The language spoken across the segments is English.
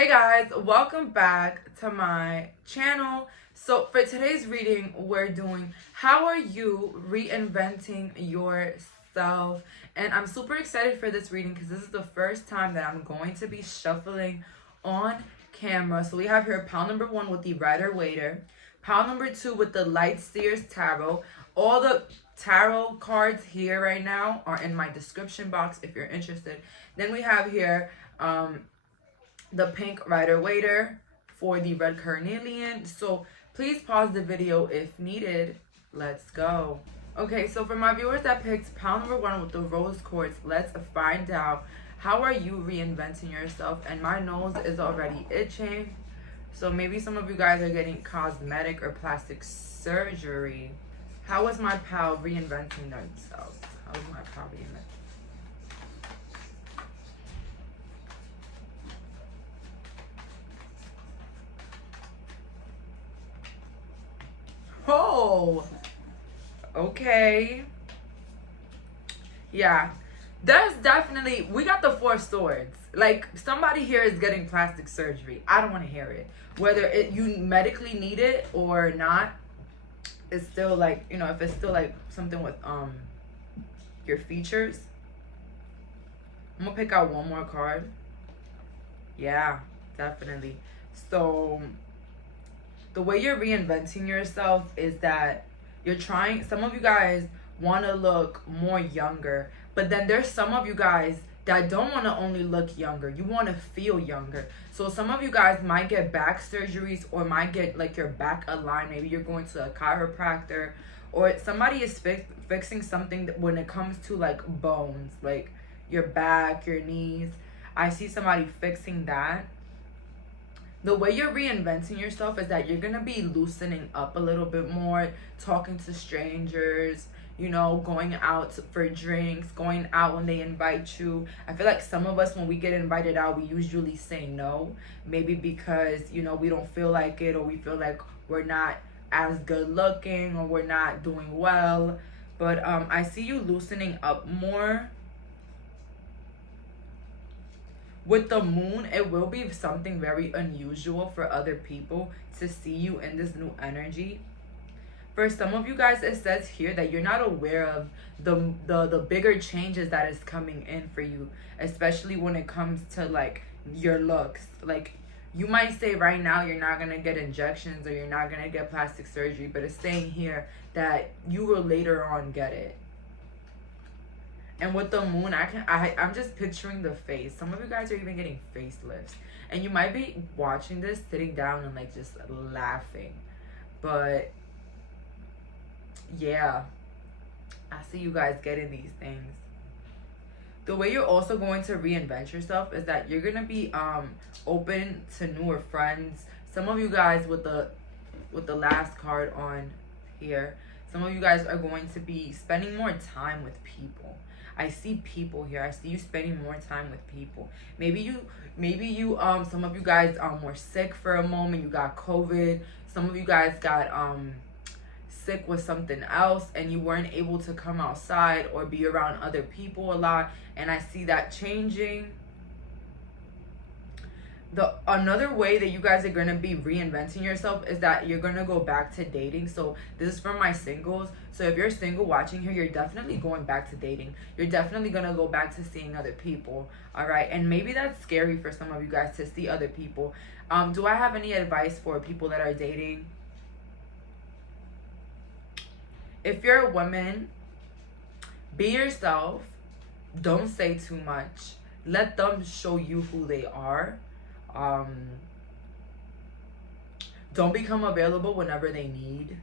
Hey guys, welcome back to my channel. So for today's reading, we're doing how are you reinventing yourself? And I'm super excited for this reading because this is the first time that I'm going to be shuffling on camera. So we have here pile number 1 with the Rider-Waiter, pile number 2 with the Light Seers Tarot. All the tarot cards here right now are in my description box if you're interested. Then we have here the pink Rider-Waiter for the red carnelian. So please pause the video if needed. Let's go. Okay, so for my viewers that picked pile number 1 with the rose quartz, let's find out how are you reinventing yourself. And my nose is already itching, so maybe some of you guys are getting cosmetic or plastic surgery. How is my pal reinventing themselves? How is my pal reinventing? Oh, okay. Yeah, that's definitely, we got the 4 swords. Like, somebody here is getting plastic surgery. I don't want to hear it. Whether you medically need it or not, it's still like, you know, if it's still like something with your features. I'm gonna pick out one more card. Yeah, definitely. So the way you're reinventing yourself is that you're trying, some of you guys want to look more younger, but then there's some of you guys that don't want to only look younger, you want to feel younger. So some of you guys might get back surgeries or might get like your back aligned. Maybe you're going to a chiropractor, or somebody is fixing something that when it comes to like bones, like your back, your knees. I see somebody fixing that. The way you're reinventing yourself is that you're going to be loosening up a little bit more, talking to strangers, you know, going out for drinks, going out when they invite you. I feel like some of us, when we get invited out, we usually say no. Maybe because, you know, we don't feel like it, or we feel like we're not as good looking, or we're not doing well. But I see you loosening up more. With the moon, it will be something very unusual for other people to see you in this new energy. For some of you guys, it says here that you're not aware of the bigger changes that is coming in for you, especially when it comes to like your looks. Like, you might say right now you're not going to get injections or you're not going to get plastic surgery, but it's saying here that you will later on get it. And with the moon, I'm just picturing the face. Some of you guys are even getting facelifts. And you might be watching this, sitting down and like just laughing. But yeah, I see you guys getting these things. The way you're also going to reinvent yourself is that you're going to be open to newer friends. Some of you guys with the last card on here, some of you guys are going to be spending more time with people. I see people here. I see you spending more time with people. Maybe you some of you guys were sick for a moment. You got COVID. Some of you guys got sick with something else and you weren't able to come outside or be around other people a lot. And I see that changing. Another way that you guys are going to be reinventing yourself is that you're going to go back to dating. So this is for my singles. So if you're single watching here, you're definitely going back to dating. You're definitely going to go back to seeing other people. All right. And maybe that's scary for some of you guys to see other people. Do I have any advice for people that are dating? If you're a woman, be yourself. Don't say too much. Let them show you who they are. Don't become available whenever they need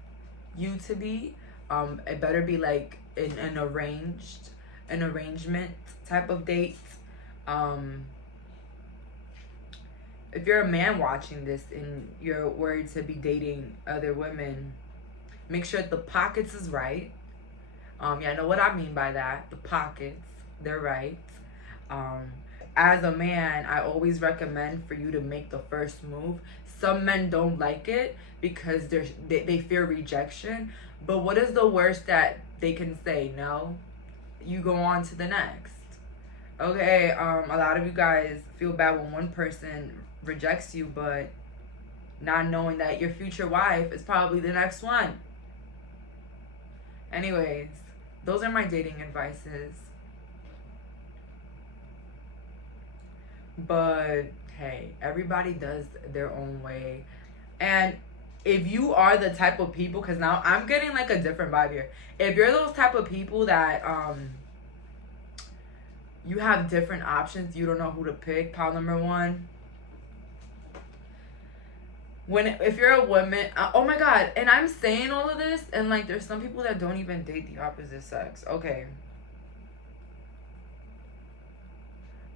you to be. It better be like an arrangement type of date. If you're a man watching this and you're worried to be dating other women, make sure the pockets is right. Yeah, I know what I mean by that. The pockets, they're right. As a man, I always recommend for you to make the first move. Some men don't like it because they fear rejection. But what is the worst that they can say? No. You go on to the next. Okay, a lot of you guys feel bad when one person rejects you, but not knowing that your future wife is probably the next one. Anyways, those are my dating advices. But hey, everybody does their own way. And if you are the type of people, because now I'm getting like a different vibe here. If you're those type of people that you have different options, you don't know who to pick, pile number one. If you're a woman, oh my god, and I'm saying all of this, and like there's some people that don't even date the opposite sex. Okay.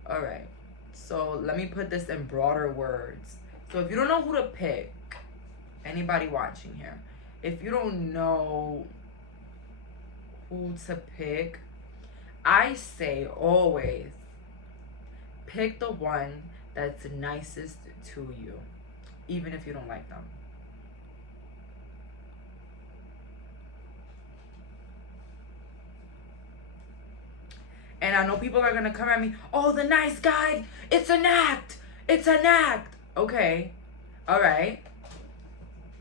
Alright. So let me put this in broader words. So if you don't know who to pick, anybody watching here, if you don't know who to pick, I say always pick the one that's nicest to you, even if you don't like them. And I know people are gonna come at me, oh, the nice guy, it's an act. It's an act. Okay. Alright.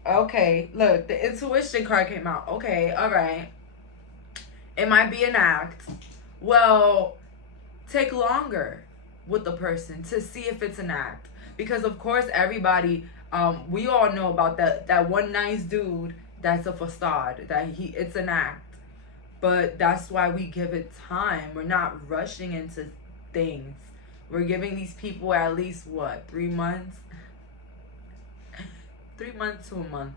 Okay. Look, the intuition card came out. Okay, alright. It might be an act. Well, take longer with the person to see if it's an act. Because of course everybody, we all know about that one nice dude that's a facade, it's an act. But that's why we give it time. We're not rushing into things. We're giving these people at least, what, 3 months? 3 months to a month.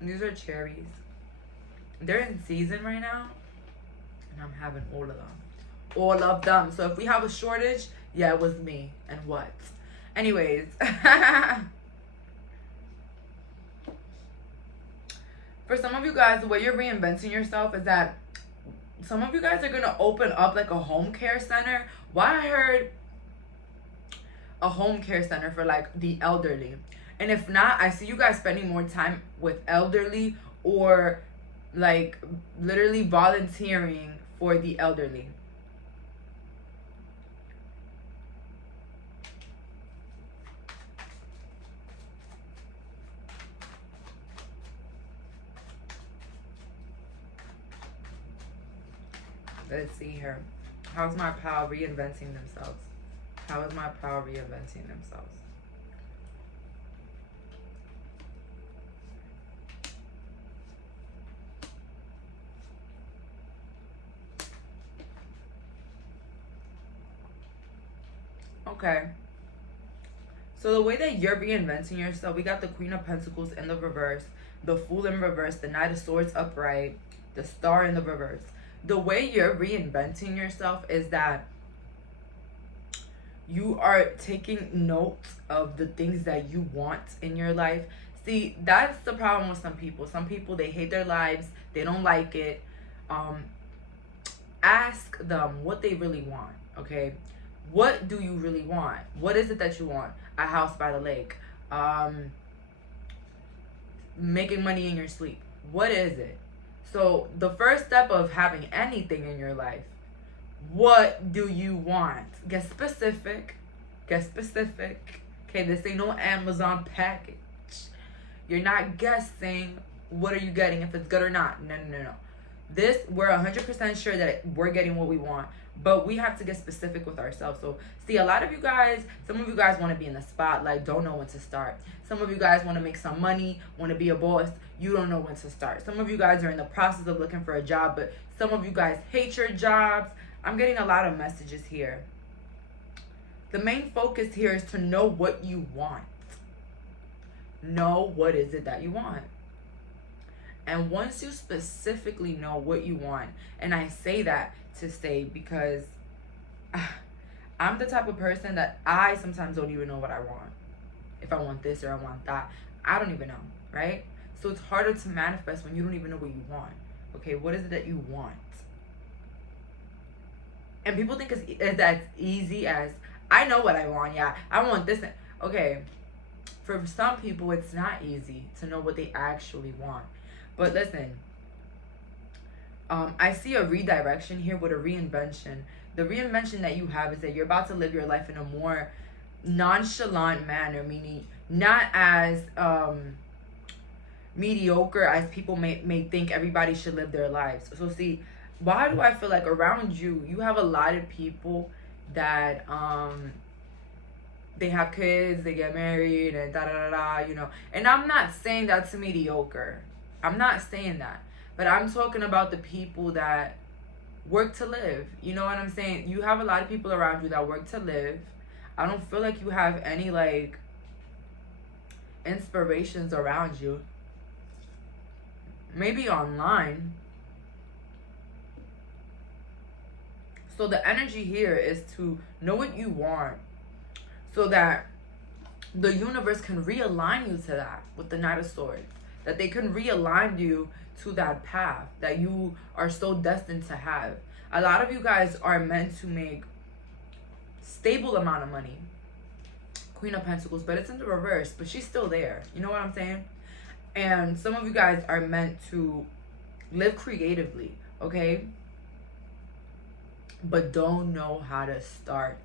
These are cherries. They're in season right now. And I'm having all of them. All of them. So if we have a shortage, yeah, it was me. And what? Anyways. For some of you guys, the way you're reinventing yourself is that some of you guys are going to open up like a home care center. Why I heard a home care center for like the elderly. And if not, I see you guys spending more time with elderly or like literally volunteering for the elderly. Let's see here. How's my pal reinventing themselves? How is my pal reinventing themselves? Okay. So the way that you're reinventing yourself, we got the Queen of Pentacles in the reverse, the Fool in reverse, the Knight of Swords upright, the Star in the reverse. The way you're reinventing yourself is that you are taking note of the things that you want in your life. See, that's the problem with some people. Some people, they hate their lives. They don't like it. Ask them what they really want, okay? What do you really want? What is it that you want? A house by the lake. Making money in your sleep. What is it? So the first step of having anything in your life, what do you want? Get specific. Get specific. Okay, this ain't no Amazon package. You're not guessing what are you getting, if it's good or not. No, no, no, no. This, we're 100% sure that we're getting what we want, but we have to get specific with ourselves. So, see, a lot of you guys, some of you guys want to be in the spotlight, don't know when to start. Some of you guys want to make some money, want to be a boss, you don't know when to start. Some of you guys are in the process of looking for a job, but some of you guys hate your jobs. I'm getting a lot of messages here. The main focus here is to know what you want. Know what is it that you want. And once you specifically know what you want, and I say that to say because I'm the type of person that I sometimes don't even know what I want. If I want this or I want that, I don't even know, right? So it's harder to manifest when you don't even know what you want. Okay, what is it that you want? And people think it's as easy as, I know what I want, yeah, I want this. Okay, for some people, it's not easy to know what they actually want. But listen, I see a redirection here with a reinvention. The reinvention that you have is that you're about to live your life in a more nonchalant manner, meaning not as mediocre as people may think everybody should live their lives. So see, why do I feel like around you, you have a lot of people that they have kids, they get married, and da da da da, you know. And I'm not saying that's mediocre. I'm not saying that. But I'm talking about the people that work to live. You know what I'm saying? You have a lot of people around you that work to live. I don't feel like you have any like inspirations around you. Maybe online. So the energy here is to know what you want, so that the universe can realign you to that with the Knight of Swords. That they can realign you to that path that you are so destined to have. A lot of you guys are meant to make stable amount of money. Queen of Pentacles, but it's in the reverse, but she's still there. You know what I'm saying? And some of you guys are meant to live creatively, okay? But don't know how to start.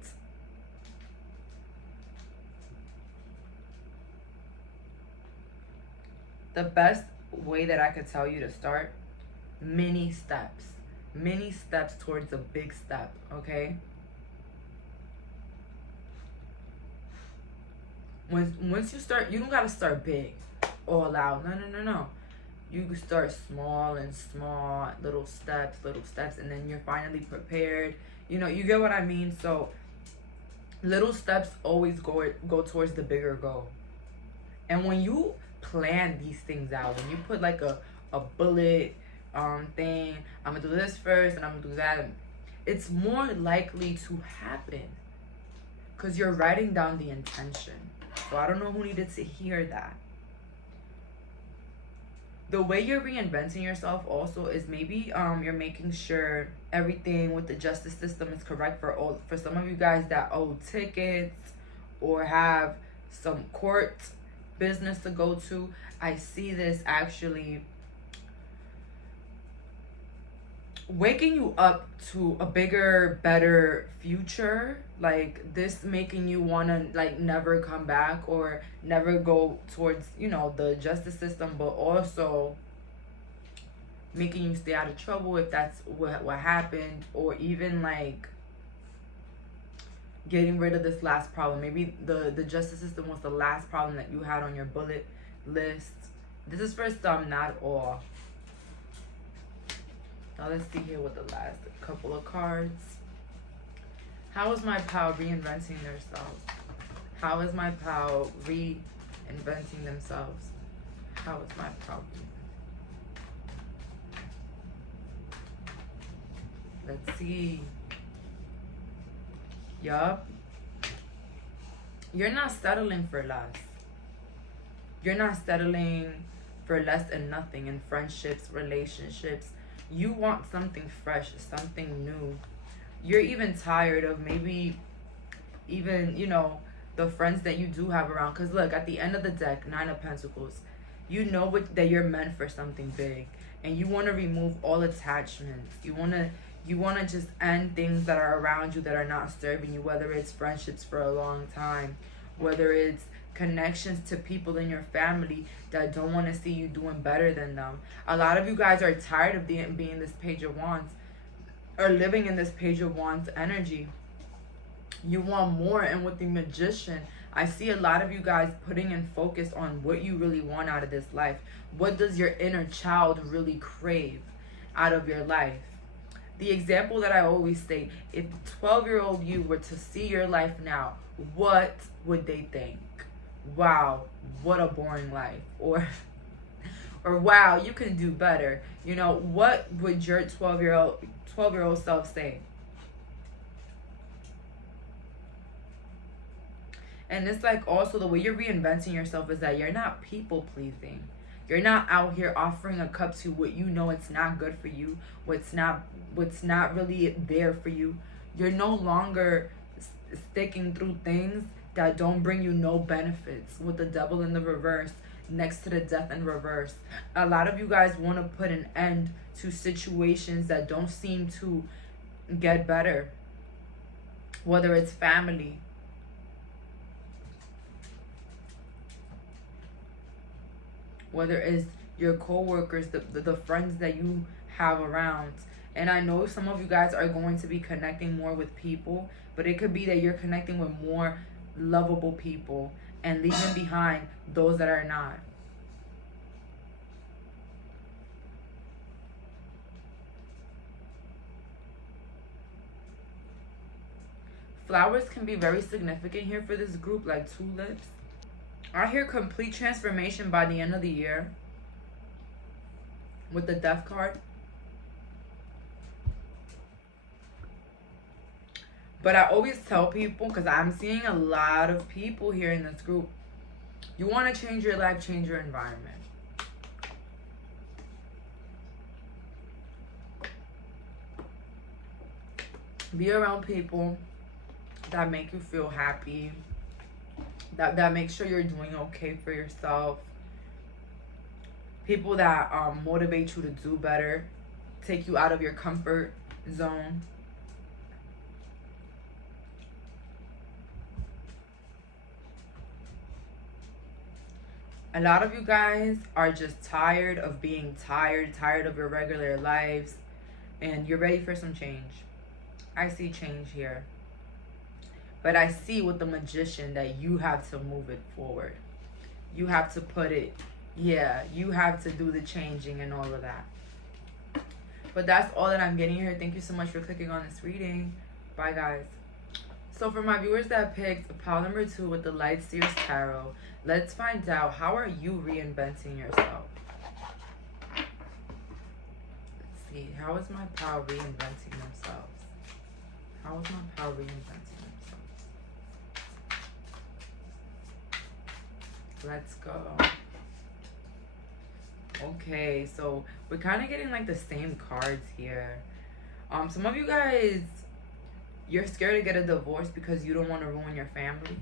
The best way that I could tell you to start, mini steps towards a big step, okay? Once you start, you don't gotta start big all out. No. You can start small and small, little steps, and then you're finally prepared. You know, you get what I mean? So little steps always go towards the bigger goal. And when you plan these things out, when you put like a bullet thing, I'm gonna do this first and I'm gonna do that, it's more likely to happen because you're writing down the intention. So I don't know who needed to hear that. The way you're reinventing yourself also is maybe you're making sure everything with the justice system is correct for some of you guys that owe tickets or have some court business to go to. I see this actually waking you up to a bigger, better future. Like this making you want to like never come back or never go towards, you know, the justice system, but also making you stay out of trouble if that's what happened, or even like getting rid of this last problem. Maybe the justice system was the last problem that you had on your bullet list. This is for some, not all. Now let's see here with the last couple of cards. How is my pal reinventing themselves? How is my pal reinventing themselves? How is my pal? Let's see. Yup. You're not settling for less. You're not settling for less and nothing in friendships, relationships. You want something fresh, something new. You're even tired of maybe even, you know, the friends that you do have around. Because look, at the end of the deck, 9 of Pentacles, you know that you're meant for something big. And you want to remove all attachments. You want to just end things that are around you that are not serving you. Whether it's friendships for a long time. Whether it's connections to people in your family that don't want to see you doing better than them. A lot of you guys are tired of being this Page of Wands, or living in this Page of Wands energy. You want more. And with the Magician, I see a lot of you guys putting in focus on what you really want out of this life. What does your inner child really crave out of your life? The example that I always say, if 12-year-old you were to see your life now, what would they think? Wow, what a boring life. Or wow, you can do better. You know, what would your 12-year-old self say? And it's like also the way you're reinventing yourself is that you're not people pleasing. You're not out here offering a cup to what you know it's not good for you, what's not really there for you. You're no longer sticking through things that don't bring you no benefits, with the Devil in the reverse next to the Death in reverse. A lot of you guys want to put an end to situations that don't seem to get better, whether it's family, whether it's your co-workers, the friends that you have around. And I know some of you guys are going to be connecting more with people, but it could be that you're connecting with more lovable people and leaving behind those that are not. Flowers can be very significant here for this group, like tulips. I hear complete transformation by the end of the year with the Death card. But I always tell people, because I'm seeing a lot of people here in this group, you want to change your life, change your environment. Be around people that make you feel happy, that make sure you're doing okay for yourself. People that motivate you to do better, take you out of your comfort zone. A lot of you guys are just tired of being tired of your regular lives, and you're ready for some change. I see change here. But I see with the Magician that you have to move it forward. You have to put it, yeah, you have to do the changing and all of that. But that's all that I'm getting here. Thank you so much for clicking on this reading. Bye, guys. So for my viewers that picked pile number 2 with the Light Seers Tarot, let's find out, how are you reinventing yourself? Let's see. How is my pile reinventing themselves? How is my pile reinventing themselves? Let's go. Okay, so we're kind of getting like the same cards here. Some of you guys, you're scared to get a divorce because you don't want to ruin your family.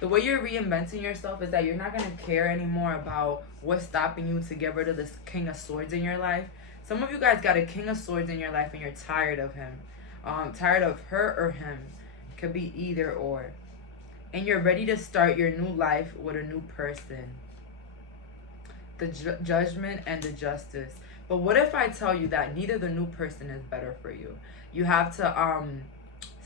The way you're reinventing yourself is that you're not going to care anymore about what's stopping you to get rid of this King of Swords in your life. Some of you guys got a King of Swords in your life and you're tired of him. Tired of her or him. Could be either or. And you're ready to start your new life with a new person. The Judgment and the Justice. But what if I tell you that neither the new person is better for you? You have to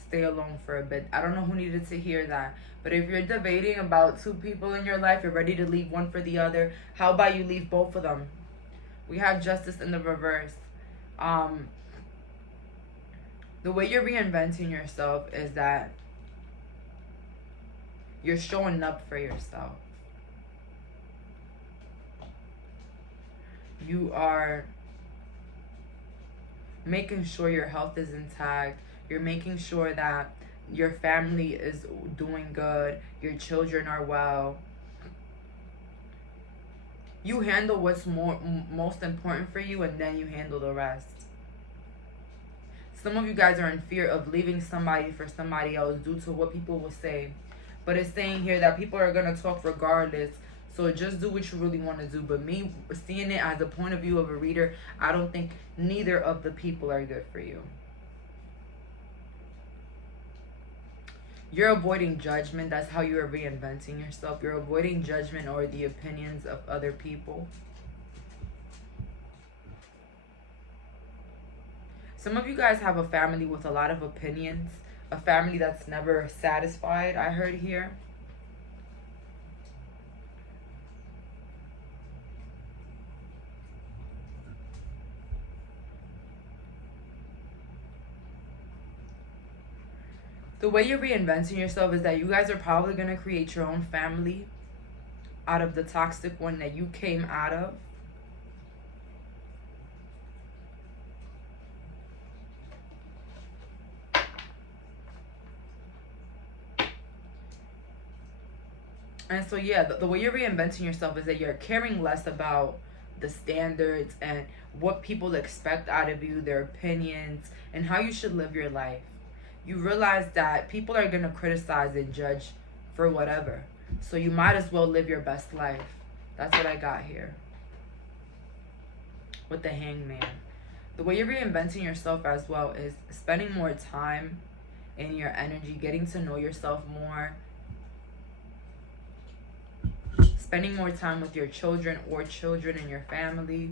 stay alone for a bit. I don't know who needed to hear that. But if you're debating about 2 people in your life, you're ready to leave one for the other, how about you leave both of them? We have Justice in the reverse. The way you're reinventing yourself is that you're showing up for yourself. You are making sure your health is intact. You're making sure that your family is doing good. Your children are well. You handle what's most important for you, and then you handle the rest. Some of you guys are in fear of leaving somebody for somebody else due to what people will say. But it's saying here that people are going to talk regardless. So just do what you really want to do. But me seeing it as a point of view of a reader, I don't think neither of the people are good for you. You're avoiding judgment. That's how you're reinventing yourself. You're avoiding judgment or the opinions of other people. Some of you guys have a family with a lot of opinions. A family that's never satisfied, I heard here. The way you're reinventing yourself is that you guys are probably going to create your own family out of the toxic one that you came out of. And so, yeah, the way you're reinventing yourself is that you're caring less about the standards and what people expect out of you, their opinions, and how you should live your life. You realize that people are going to criticize and judge for whatever. So you might as well live your best life. That's what I got here with the Hangman. The way you're reinventing yourself as well is spending more time in your energy, getting to know yourself more, spending more time with your children or children in your family.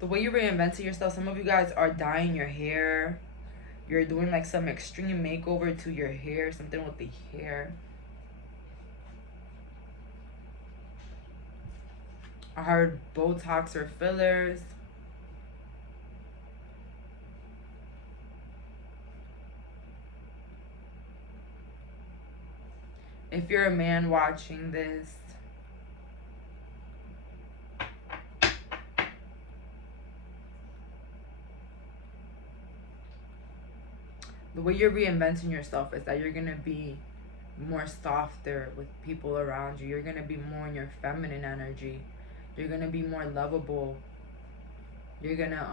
The way you're reinventing yourself, some of you guys are dyeing your hair. You're doing like some extreme makeover to your hair, something with the hair. I heard Botox or fillers. If you're a man watching this, the way you're reinventing yourself is that you're going to be more softer with people around you. You're going to be more in your feminine energy. You're going to be more lovable. You're going to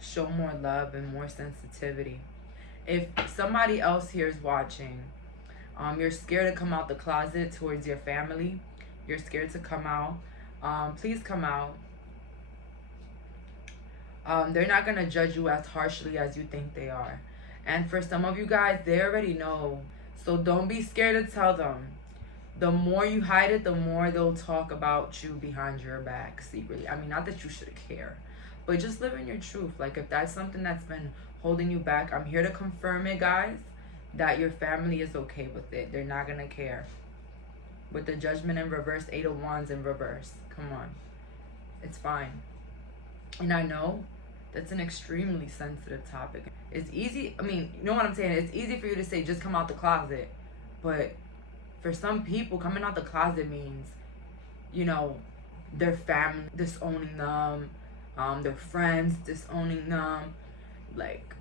show more love and more sensitivity. If somebody else here is watching, you're scared to come out the closet towards your family. You're scared to come out. Please come out. They're not going to judge you as harshly as you think they are. And for some of you guys, they already know. So don't be scared to tell them. The more you hide it, the more they'll talk about you behind your back secretly. I mean, not that you should care, but just live in your truth. Like, if that's something that's been holding you back, I'm here to confirm it, guys, that your family is okay with it. They're not going to care. With the Judgment in reverse, 8 of Wands in reverse. Come on. It's fine. And I know that's an extremely sensitive topic. It's easy. I mean, you know what I'm saying? It's easy for you to say, just come out the closet. But for some people, coming out the closet means, you know, their family disowning them, their friends disowning them, like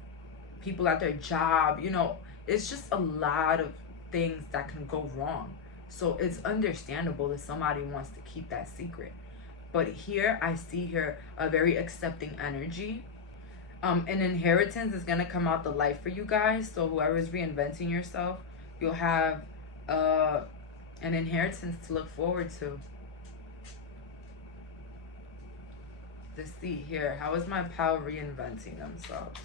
people at their job, you know, it's just a lot of things that can go wrong. So it's understandable that somebody wants to keep that secret. But here, I see here a very accepting energy. An inheritance is going to come out the light for you guys. So whoever is reinventing yourself, you'll have an inheritance to look forward to. Let's see here. How is my pal reinventing themselves?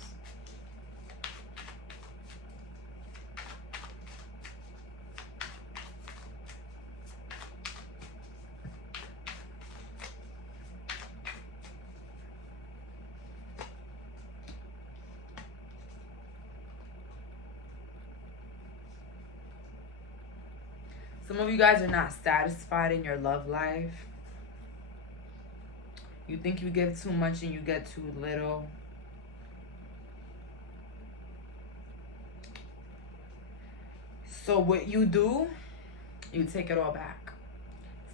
Some of you guys are not satisfied in your love life. You think you give too much and you get too little. So what you do, you take it all back.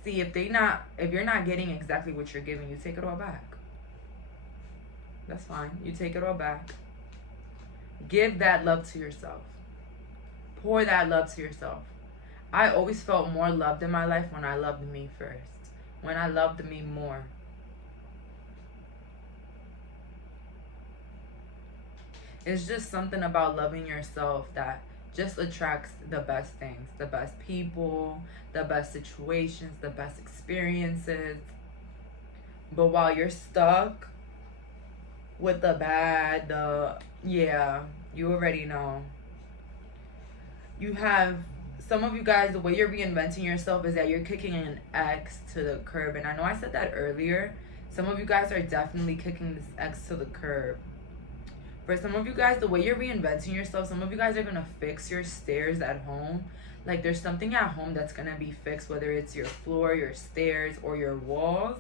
See, if you're not getting exactly what you're giving, you take it all back. That's fine. You take it all back. Give that love to yourself. Pour that love to yourself. I always felt more loved in my life when I loved me first. When I loved me more. It's just something about loving yourself that just attracts the best things. The best people, the best situations, the best experiences. But while you're stuck with the bad, yeah, you already know. You have... Some of you guys, the way you're reinventing yourself is that you're kicking an ex to the curb. And I know I said that earlier. Some of you guys are definitely kicking this ex to the curb. For some of you guys, the way you're reinventing yourself, some of you guys are going to fix your stairs at home. Like, there's something at home that's going to be fixed, whether it's your floor, your stairs, or your walls.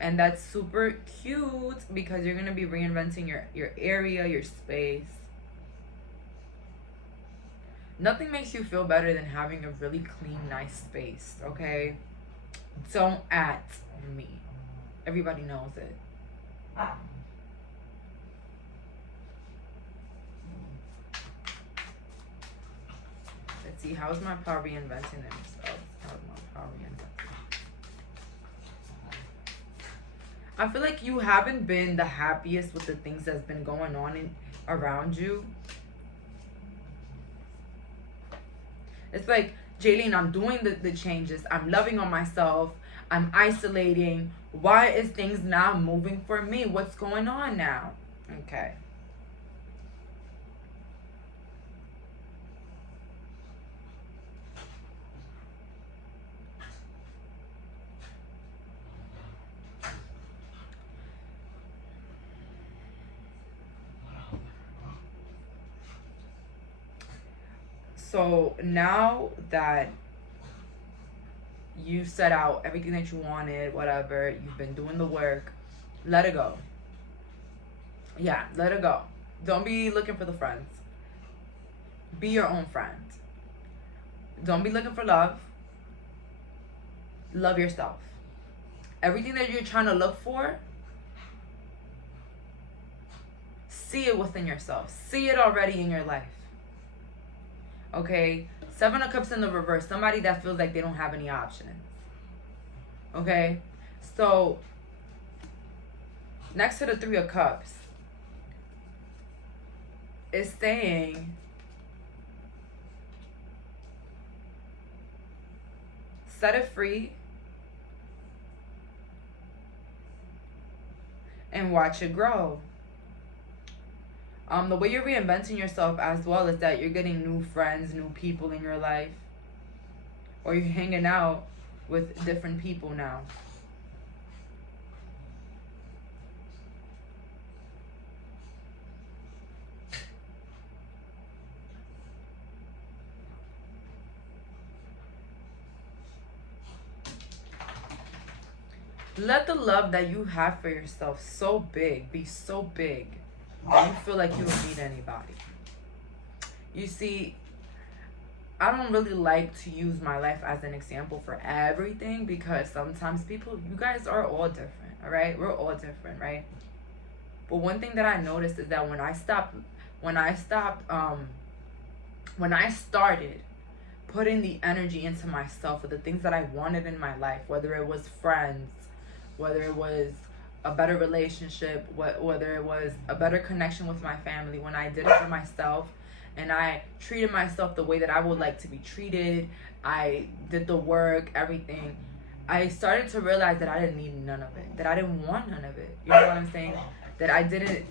And that's super cute because you're going to be reinventing your area, your space. Nothing makes you feel better than having a really clean, nice space, okay? Don't at me. Everybody knows it. Let's see, how's my pal reinventing themselves? How's my pal reinventing? I feel like you haven't been the happiest with the things that's been going on around you. It's like, Jayleen, I'm doing the changes. I'm loving on myself. I'm isolating. Why is things not moving for me? What's going on now? Okay. So now that you set out everything that you wanted, whatever, you've been doing the work, let it go. Yeah, let it go. Don't be looking for the friends. Be your own friend. Don't be looking for love. Love yourself. Everything that you're trying to look for, see it within yourself. See it already in your life. Okay? 7 of Cups in the reverse. Somebody that feels like they don't have any options. Okay? So, next to the 3 of Cups, it's saying, set it free and watch it grow. The way you're reinventing yourself as well is that you're getting new friends, new people in your life. Or you're hanging out with different people now. Let the love that you have for yourself be so big, that you feel like you don't need anybody. You see, I don't really like to use my life as an example for everything, because sometimes people, you guys are all different, all right? We're all different, right? But one thing that I noticed is that when I started putting the energy into myself for the things that I wanted in my life, whether it was friends, whether it was a better relationship, whether it was a better connection with my family, when I did it for myself and I treated myself the way that I would like to be treated, I did the work, everything, I started to realize that I didn't need none of it, that I didn't want none of it. You know what I'm saying? That I didn't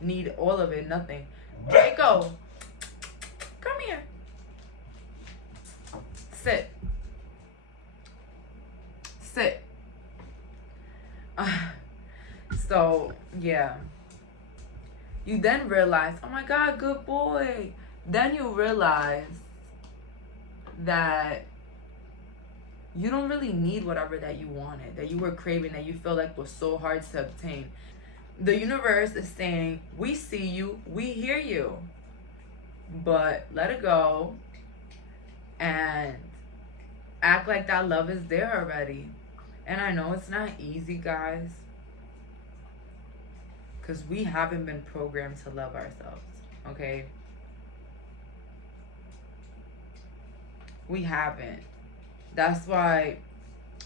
need all of it, nothing. Draco, come here. Sit. Sit. So, yeah. You then realize, oh my God, good boy. Then you realize that you don't really need whatever that you wanted, that you were craving, that you feel like was so hard to obtain. The universe is saying, we see you, we hear you, but let it go and act like that love is there already. And I know it's not easy, guys, because we haven't been programmed to love ourselves, okay? We haven't. That's why,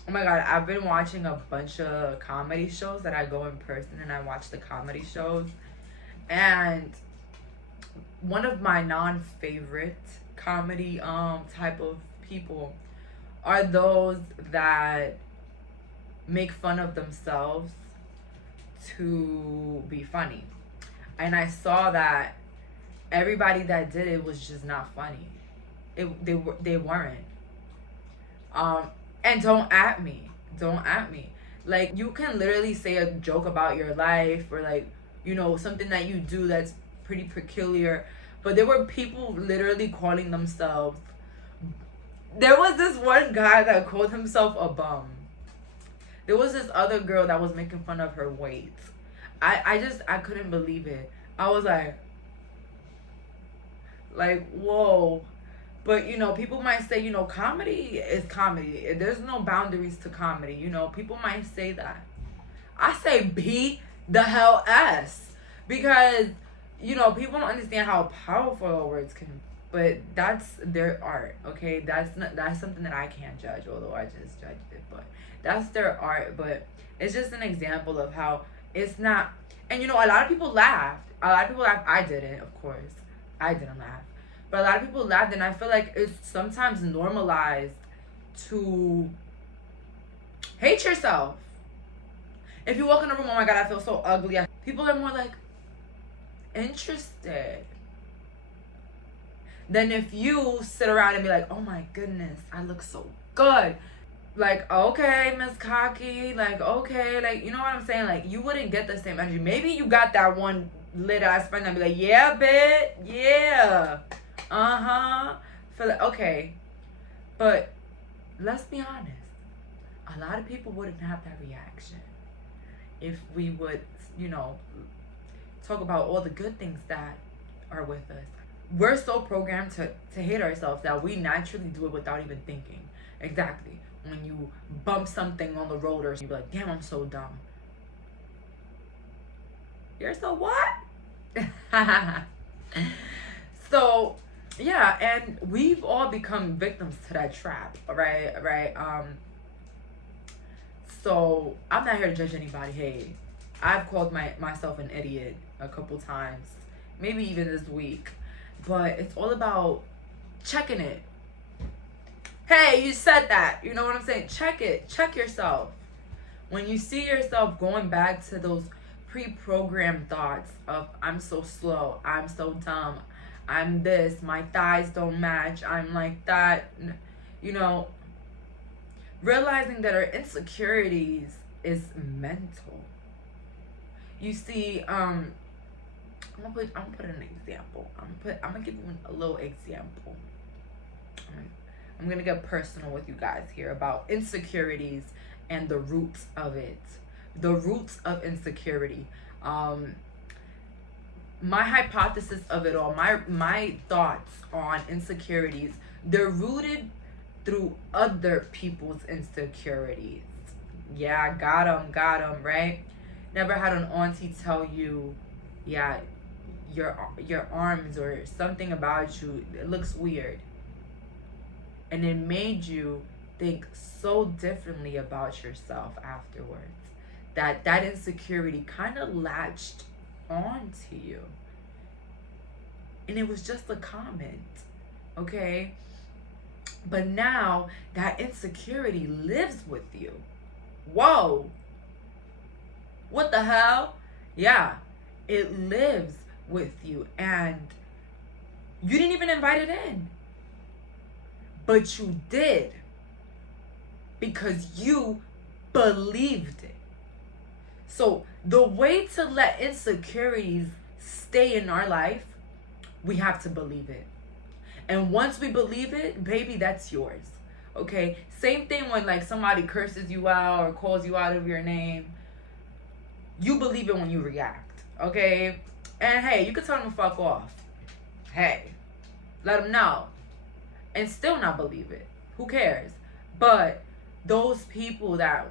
oh my God, I've been watching a bunch of comedy shows that I go in person and I watch the comedy shows. And one of my non-favorite comedy type of people are those that make fun of themselves to be funny. And I saw that everybody that did it was just not funny. They weren't. And don't at me. Like, you can literally say a joke about your life, or like, you know, something that you do that's pretty peculiar, but there were people literally calling themselves, there was this one guy that called himself a bum. There was this other girl that was making fun of her weight. I couldn't believe it. I was like, whoa. But, you know, people might say, you know, comedy is comedy. There's no boundaries to comedy. You know, people might say that. I say be the hell s. Because, you know, people don't understand how powerful our words can be. But that's their art, okay? That's something that I can't judge, although I just judged it. But that's their art. But it's just an example of how it's not. And, you know, a lot of people laughed. I didn't, of course. I didn't laugh. But a lot of people laughed, and I feel like it's sometimes normalized to Hate yourself. If you walk in a room, oh my God, I feel so ugly. People are more like interested than if you sit around and be like, oh my goodness, I look so good. Like, okay, Miss Cocky. Like, okay, like, you know what I'm saying? Like, you wouldn't get the same energy. Maybe you got that one lit ass friend that be like, yeah, bitch, yeah, feel like, okay, but let's be honest. A lot of people wouldn't have that reaction if we would, you know, talk about all the good things that are with us. We're so programmed to hate ourselves that we naturally do it without even thinking. Exactly. When you bump something on the road or you be like, damn, I'm so dumb. You're so what? So, yeah, and we've all become victims to that trap, right? So I'm not here to judge anybody. Hey, I've called myself an idiot a couple times, maybe even this week, but it's all about checking it. Hey, you said that. You know what I'm saying? Check it. Check yourself. When you see yourself going back to those pre-programmed thoughts of I'm so slow, I'm so dumb, I'm this, my thighs don't match, I'm like that, you know, realizing that our insecurities is mental. You see, I'm gonna put an example. I'm gonna give you a little example. I'm gonna get personal with you guys here about insecurities and the roots of it. The roots of insecurity. My hypothesis of it all, my thoughts on insecurities, they're rooted through other people's insecurities. Yeah, got them, right? Never had an auntie tell you, yeah, your arms or something about you, it looks weird. And it made you think so differently about yourself afterwards. That insecurity kind of latched onto you. And it was just a comment, okay? But now that insecurity lives with you. Whoa. What the hell? Yeah, it lives with you. And you didn't even invite it in. But you did. Because you believed it. So the way to let insecurities stay in our life, we have to believe it. And once we believe it, baby, that's yours. Okay? Same thing when like somebody curses you out or calls you out of your name. You believe it when you react. Okay? And hey, you can tell them to fuck off. Hey, let them know. And still not believe it. Who cares? But those people that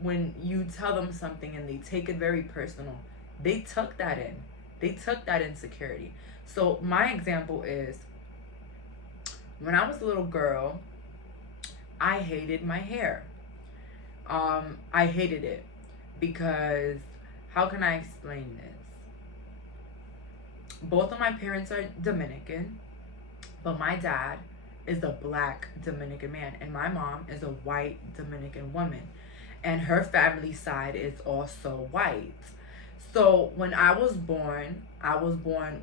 when you tell them something and they take it very personal, they took that in. They took that insecurity. So my example is, when I was a little girl, I hated my hair. I hated it because, how can I explain this? Both of my parents are Dominican, but my dad is a black Dominican man and my mom is a white Dominican woman. And her family side is also white. So when I was born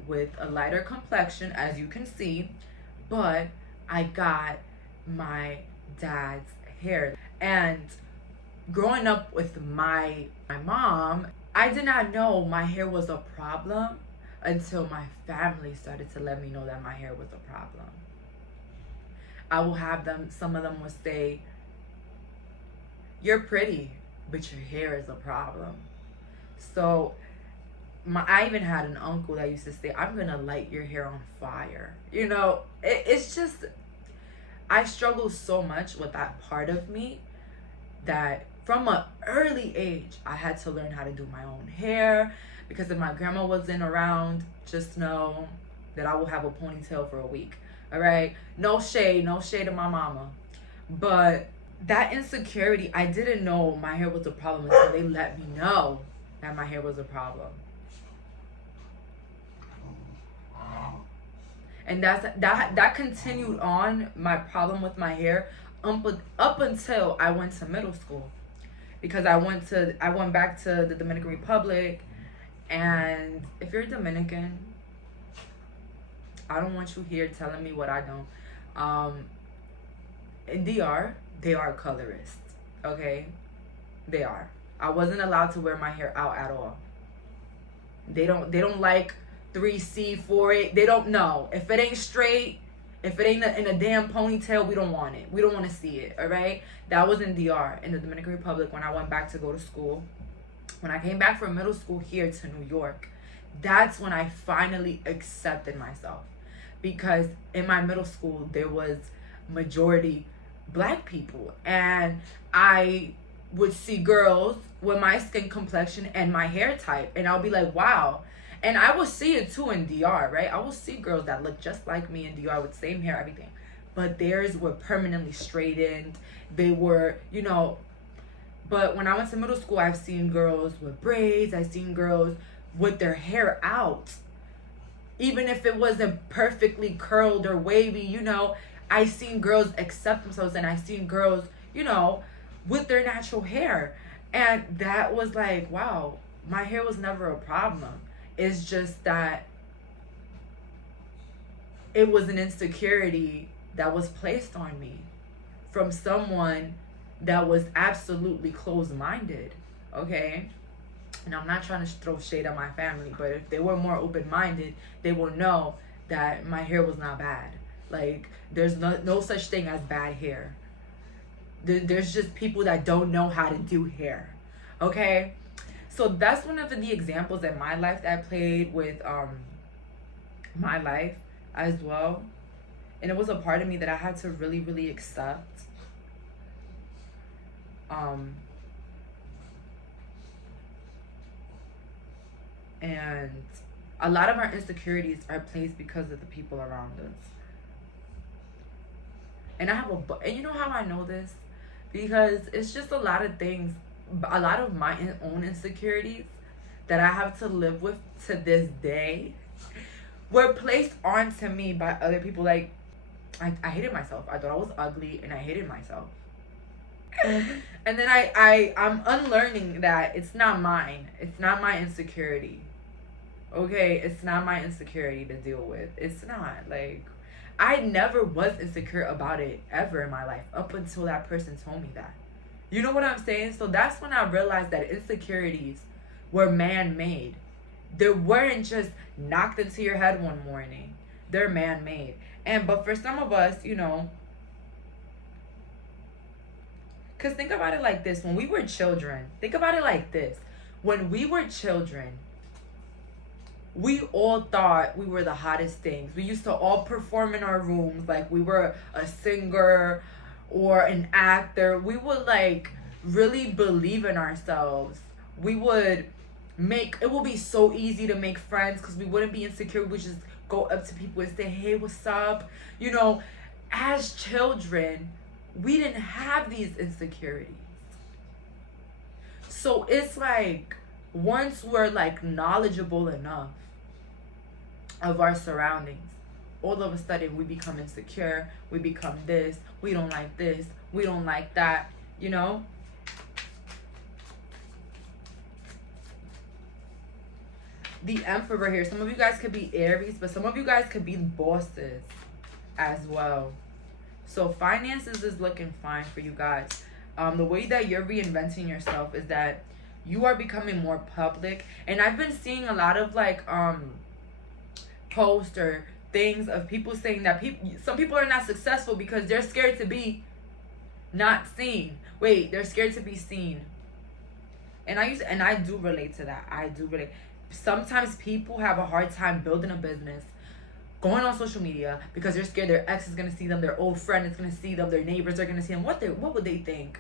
with a lighter complexion, as you can see, but I got my dad's hair. And growing up with my mom, I did not know my hair was a problem until my family started to let me know that my hair was a problem. I will have them, some of them would say, you're pretty, but your hair is a problem. So I even had an uncle that used to say, I'm gonna light your hair on fire. You know, it's just, I struggle so much with that part of me that from an early age, I had to learn how to do my own hair, because if my grandma wasn't around, just know that I will have a ponytail for a week. All right? No shade to my mama. But that insecurity, I didn't know my hair was a problem until they let me know that my hair was a problem. And that continued on, my problem with my hair, up until I went to middle school. because I went back to the Dominican Republic. And if you're Dominican, I don't want you here telling me what I don't. In DR, they are colorists, okay? They are. I wasn't allowed to wear my hair out at all. They don't like 3C, 4A. They don't know. If it ain't straight, if it ain't in a damn ponytail, we don't want it. We don't want to see it, all right? That was in DR, in the Dominican Republic, when I went back to go to school. When I came back from middle school here to New York, that's when I finally accepted myself. Because in my middle school, there was majority black people. And I would see girls with my skin complexion and my hair type. And I'll be like, wow. And I will see it too in DR, right? I will see girls that look just like me in DR with same hair, everything. But theirs were permanently straightened. They were, you know. But when I went to middle school, I've seen girls with braids. I've seen girls with their hair out. Even if it wasn't perfectly curled or wavy, you know, I've seen girls accept themselves, and I've seen girls, you know, with their natural hair. And that was like, wow, my hair was never a problem. It's just that it was an insecurity that was placed on me from someone that was absolutely closed-minded, okay? And I'm not trying to throw shade at my family, but if they were more open-minded, they will know that my hair was not bad. Like, there's no such thing as bad hair. There's just people that don't know how to do hair, okay? So that's one of the examples in my life that I played with my life as well. And it was a part of me that I had to really, really accept. And a lot of our insecurities are placed because of the people around us. And and you know how I know this? Because it's just a lot of things, a lot of my own insecurities that I have to live with to this day were placed onto me by other people. Like, I hated myself. I thought I was ugly, and I hated myself. And then I'm unlearning that it's not mine. It's not my insecurity. Okay, it's not my insecurity to deal with. It's not. Like, I never was insecure about it ever in my life up until that person told me that. You know what I'm saying? So that's when I realized that insecurities were man-made. They weren't just knocked into your head one morning. They're man-made. But for some of us, you know, because think about it like this. When we were children, think about it like this. When we were children, we all thought we were the hottest things. We used to all perform in our rooms like we were a singer or an actor. We would like really believe in ourselves. We would it would be so easy to make friends because we wouldn't be insecure. We would just go up to people and say, hey, what's up? You know, as children, we didn't have these insecurities. So it's like, once we're like knowledgeable enough of our surroundings, all of a sudden we become insecure. We become this. We don't like this. We don't like that. You know? The Emperor here. Some of you guys could be Aries, but some of you guys could be bosses as well. So finances is looking fine for you guys. The way that you're reinventing yourself is that you are becoming more public. And I've been seeing a lot of like posts or things of people saying that some people are not successful because they're scared to be not seen. Wait, they're scared to be seen. And I do relate to that. I do relate. Sometimes people have a hard time building a business, going on social media, because they're scared their ex is gonna see them, their old friend is gonna see them, their neighbors are gonna see them. What would they think?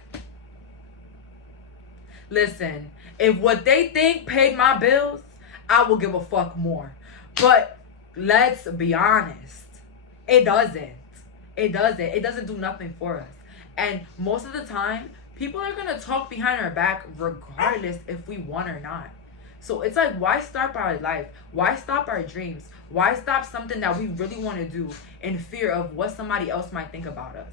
Listen, if what they think paid my bills, I will give a fuck more. But let's be honest, it doesn't. It doesn't do nothing for us. And most of the time, people are gonna talk behind our back regardless if we want or not. So it's like, why stop our life? Why stop our dreams? Why stop something that we really want to do in fear of what somebody else might think about us?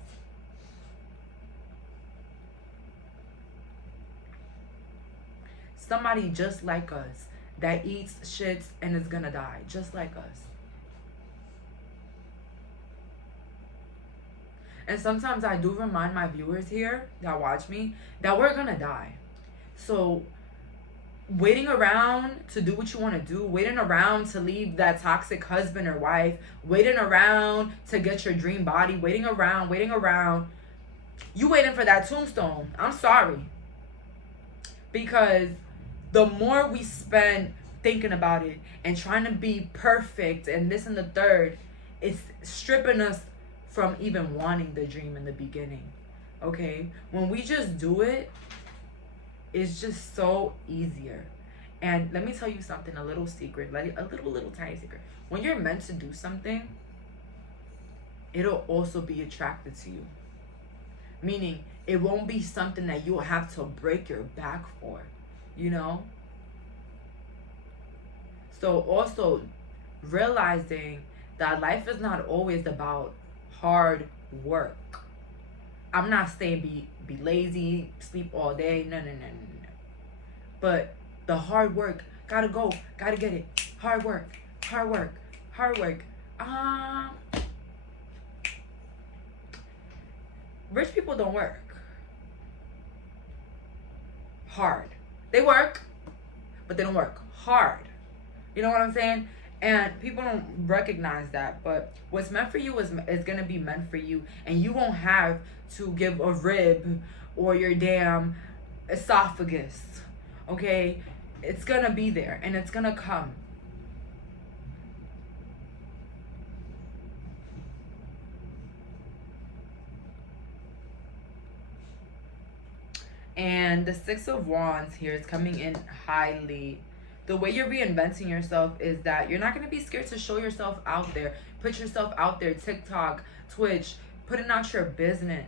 somebody just like us that eats, shits, and is gonna die just like us. And sometimes I do remind my viewers here that watch me that we're gonna die. So waiting around to do what you want to do, waiting around to leave that toxic husband or wife, waiting around to get your dream body, waiting around, you waiting for that tombstone. I'm sorry. Because the more we spend thinking about it and trying to be perfect and this and the third, it's stripping us from even wanting the dream in the beginning. Okay? When we just do it, it's just so easier. And let me tell you something, a little secret, like a little tiny secret. When you're meant to do something, it'll also be attracted to you. Meaning, it won't be something that you'll have to break your back for, you know? So also realizing that life is not always about hard work. I'm not saying be lazy, sleep all day. No. But the hard work, gotta go, gotta get it. Hard work. Rich people don't work hard. They work, but they don't work hard. You know what I'm saying? And people don't recognize that. But what's meant for you is going to be meant for you. And you won't have to give a rib or your damn esophagus. Okay? It's going to be there. And it's going to come. And the Six of Wands here is coming in highly. The way you're reinventing yourself is that you're not going to be scared to show yourself out there. Put yourself out there. TikTok, Twitch, putting out your business.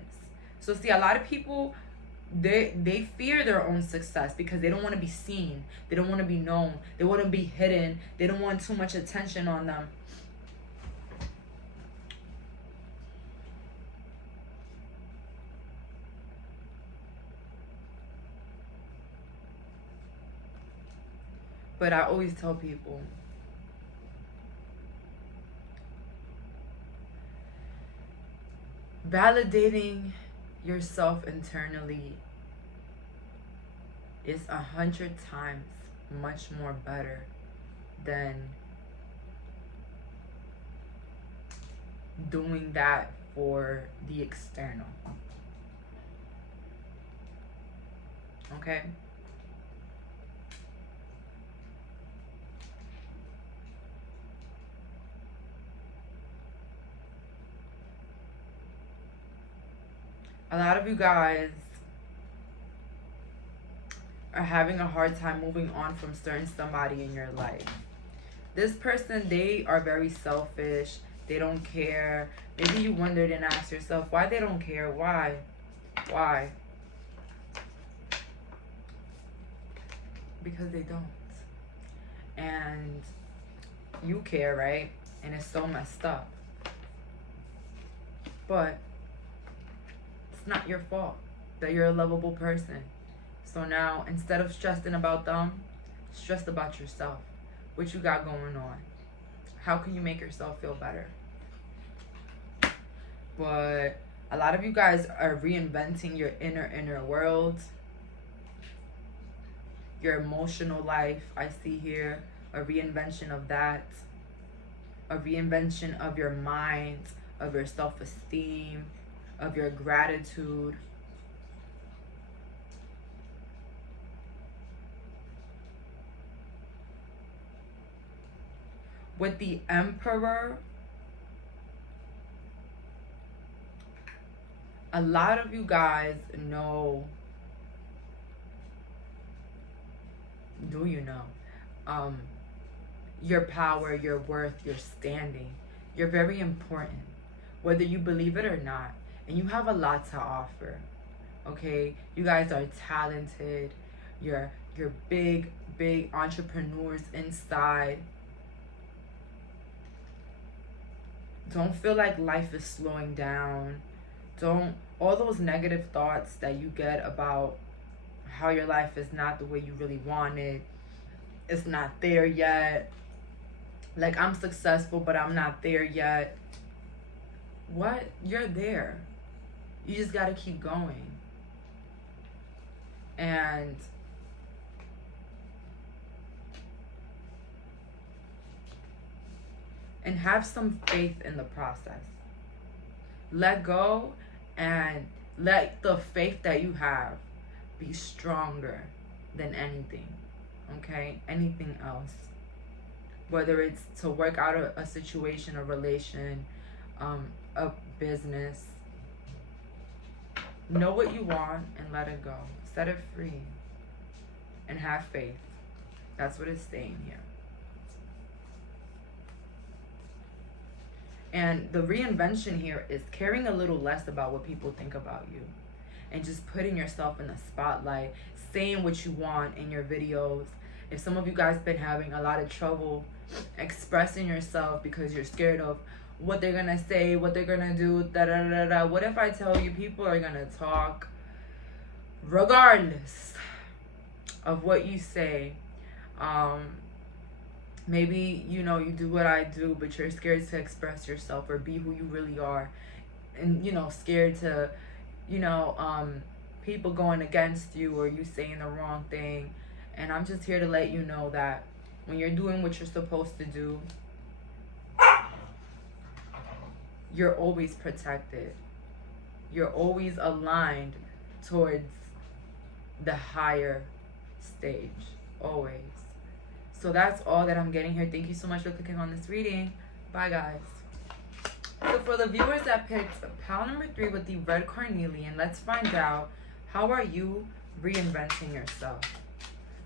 So see, a lot of people, they fear their own success because they don't want to be seen. They don't want to be known. They want to be hidden. They don't want too much attention on them. But I always tell people, validating yourself internally is 100 times much more better than doing that for the external. Okay? A lot of you guys are having a hard time moving on from certain somebody in your life. This person, they are very selfish. They don't care. Maybe you wondered and asked yourself why they don't care. Why? Because they don't. And you care, right? And it's so messed up. But not your fault that you're a lovable person. So now, instead of stressing about them, stress about yourself. What you got going on? How can you make yourself feel better? But a lot of you guys are reinventing your inner world. Your emotional life, I see here. A reinvention of that. A reinvention of your mind, of your self-esteem, of your gratitude. With the Emperor, a lot of you guys know, do you know, your power, your worth, your standing. You're very important, whether you believe it or not. And you have a lot to offer, okay? You guys are talented. You're big entrepreneurs inside. Don't feel like life is slowing down. All those negative thoughts that you get about how your life is not the way you really want it. It's not there yet. Like, I'm successful, but I'm not there yet. What? You're there. You just got to keep going. And have some faith in the process. Let go and let the faith that you have be stronger than anything. Okay? Anything else. Whether it's to work out a situation, a relation, a business. Know what you want and let it go. Set it free. And have faith. That's what it's saying here. And the reinvention here is caring a little less about what people think about you. And just putting yourself in the spotlight. Saying what you want in your videos. If some of you guys been having a lot of trouble expressing yourself because you're scared of what they're gonna say, what they're gonna do, da da da da. What if I tell you people are gonna talk regardless of what you say? Maybe, you know, you do what I do, but you're scared to express yourself or be who you really are. And, you know, scared to, you know, people going against you or you saying the wrong thing. And I'm just here to let you know that when you're doing what you're supposed to do, you're always protected. You're always aligned towards the higher stage. Always. So that's all that I'm getting here. Thank you so much for clicking on this reading. Bye, guys. So for the viewers that picked pile number 3 with the red carnelian, let's find out, how are you reinventing yourself?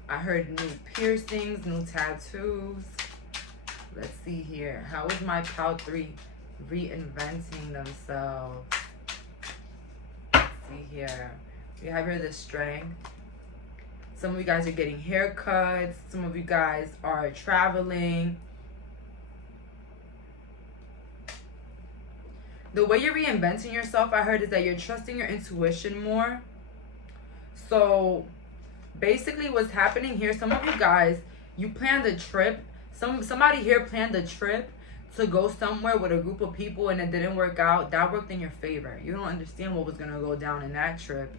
I heard new piercings, new tattoos. Let's see here. How is my pile 3 reinventing themselves? Let's see here. We have here the strength. Some of you guys are getting haircuts. Some of you guys are traveling. The way you're reinventing yourself, I heard, is that you're trusting your intuition more. So basically what's happening here, some of you guys, you planned a trip. Somebody here planned a trip to go somewhere with a group of people and it didn't work out. That worked in your favor. You don't understand what was going to go down in that trip.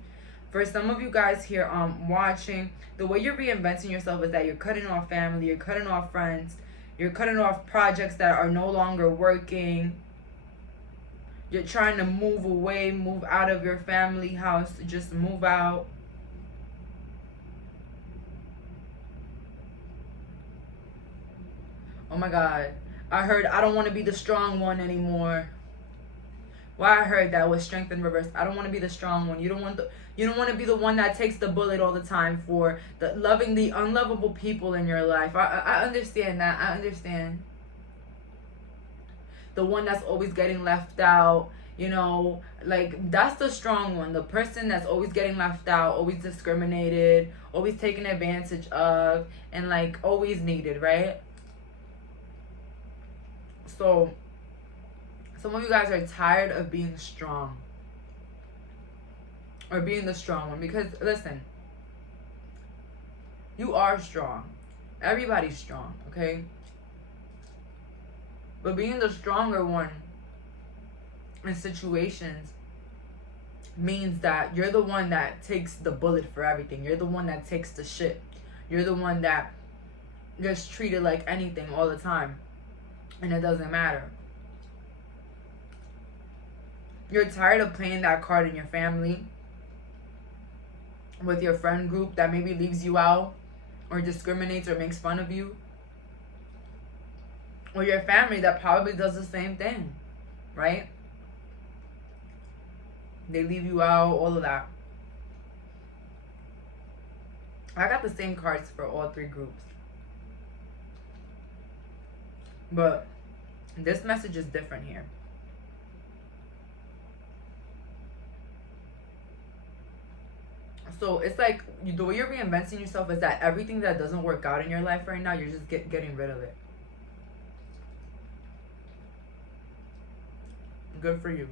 For some of you guys here watching, the way you're reinventing yourself is that you're cutting off family, you're cutting off friends, you're cutting off projects that are no longer working. You're trying to move away, move out of your family house, just move out. Oh my God. I heard, I don't want to be the strong one anymore. Why I heard that was strength in reverse. I don't want to be the strong one. You don't want to be the one that takes the bullet all the time for loving the unlovable people in your life. I understand that. I understand. The one that's always getting left out, you know, like, that's the strong one. The person that's always getting left out, always discriminated, always taken advantage of, and like always needed, right? So some of you guys are tired of being strong or being the strong one, because listen, you are strong. Everybody's strong, okay? But being the stronger one in situations means that you're the one that takes the bullet for everything. You're the one that takes the shit. You're the one that gets treated like anything all the time. And it doesn't matter. You're tired of playing that card in your family, with your friend group that maybe leaves you out or discriminates or makes fun of you. Or your family that probably does the same thing, right? They leave you out, all of that. I got the same cards for all 3 groups. But this message is different here. So it's like, the way you're reinventing yourself is that everything that doesn't work out in your life right now, you're just getting rid of it. Good for you.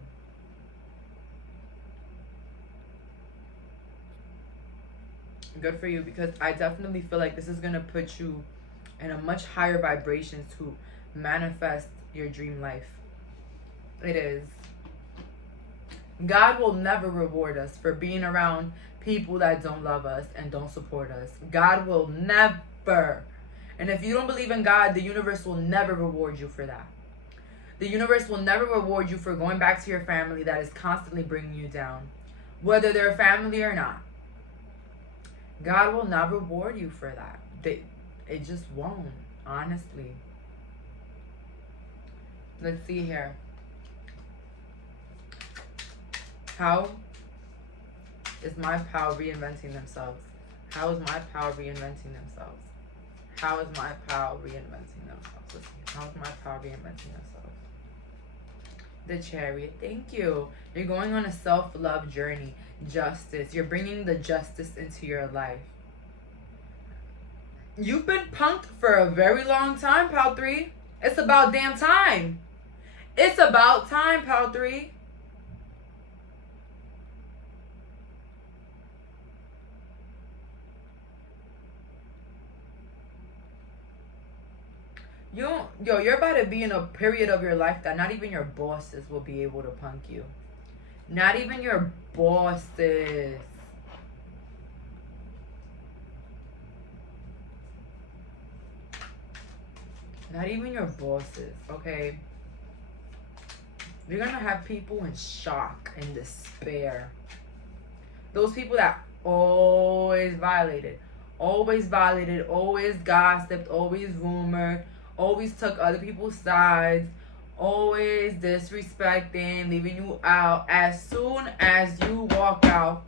Good for you, because I definitely feel like this is going to put you in a much higher vibration to manifest your dream life. It is. God will never reward us for being around people that don't love us and don't support us. God will never. And if you don't believe in God, the universe will never reward you for that. The universe will never reward you for going back to your family that is constantly bringing you down, whether they're family or not. God will not reward you for that. It just won't, honestly. Let's see here. How is my pal reinventing themselves? How is my pal reinventing themselves? How is my pal reinventing themselves? Let's see. How is my pal reinventing themselves? The Chariot. Thank you. You're going on a self-love journey. Justice. You're bringing the justice into your life. You've been punked for a very long time, pal 3. It's about damn time. It's about time, pal 3. You're about to be in a period of your life that not even your bosses will be able to punk you. Not even your bosses. Not even your bosses, okay? You're gonna have people in shock and despair. Those people that always violated, always gossiped, always rumored, always took other people's sides, always disrespecting, leaving you out. As soon as you walk out,